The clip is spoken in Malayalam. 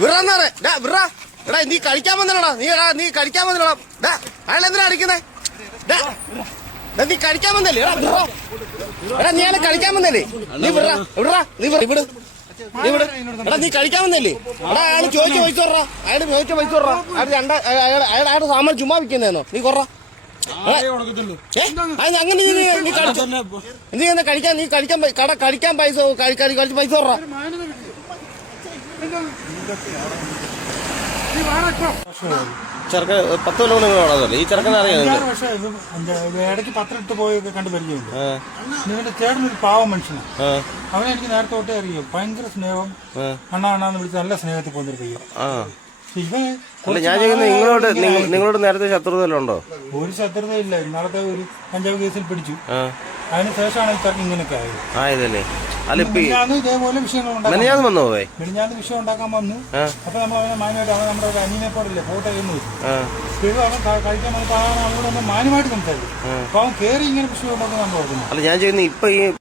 വിറാന്നാറേ വിറാ എടാ നീ കഴിക്കാൻ വന്നില്ലടാ നീ കഴിക്കാൻ വന്നില്ലടാ അയാൾ എന്തിനാ അടിക്കുന്നേ നീ കഴിക്കാൻ വന്നല്ലേ എടാ നീ അയാളെ കഴിക്കാൻ വന്നല്ലേ നീ വിടാ വിടാ നീ വിട് എടാ നീ കഴിക്കാൻ വന്നല്ലേ എടാ അയാൾ ചോദിച്ച പൈസ കൊറ അയാൾ ചോദിച്ച പൈസ കൊറ അയാളുടെ സാമാൻ ചുമ്മാ വിൽക്കുന്നേന്നോ നീ കൊറ അങ്ങനെ നീ കഴിക്കാൻ പൈസ പൈസ കൊറ ചെറുക്കൻ 10 കൊല്ലം നിങ്ങൾ കാണാതല്ലേ ഈ ചെറുക്കനെ അറിയാം ഇടയ്ക്ക് പത്രം ഇട്ട് പോയി കണ്ടു പരിചയമുണ്ട്. നിങ്ങളുടെ ചേട്ടനൊരു പാവം മനുഷ്യനാണ്. അവനെ എനിക്ക് നേരത്തെ തൊട്ടേ അറിയാം. ഭയങ്കര സ്നേഹം, അണ്ണാന്ന് വിളിച്ച് നല്ല സ്നേഹത്തിൽ പോകുന്നൊരു പയ്യൻ. ഞാൻ ചോദിക്കുന്നത് നിങ്ങളോട് നേരത്തെ ശത്രുത ഉണ്ടോ? ഒരു ശത്രുതയില്ല. ഇന്നാളത്തെ ഒരു കഞ്ചാവ് കേസിൽ പിടിച്ചു. അതിന് ശേഷമാണ് ഈ ചർച്ച ഇങ്ങനെയൊക്കെ ആയതല്ലേ? ഇതേപോലെ വിഷയങ്ങൾ മിനിഞ്ഞാന്ന് വിഷയം ഉണ്ടാക്കാൻ വന്നു. അപ്പൊ നമ്മൾ അവനെ മാന്യമായിട്ട് അവൻ നമ്മുടെ ഒരു അനിയനെ പോലല്ലേ ഫോട്ടോ ചെയ്യുന്നു വെച്ചു. അവൻ കഴിക്കാൻ വന്നപ്പോ അവനോട് മാന്യമായിട്ട് സംസാരിച്ചു. അപ്പൊ അവൻ കയറി ഇങ്ങനെ വിഷയം ഉണ്ടാക്കാൻ നമ്മൾ ഓർക്കുന്നു. അല്ല ഞാൻ ചെയ്യുന്നത് ഇപ്പൊ ഈ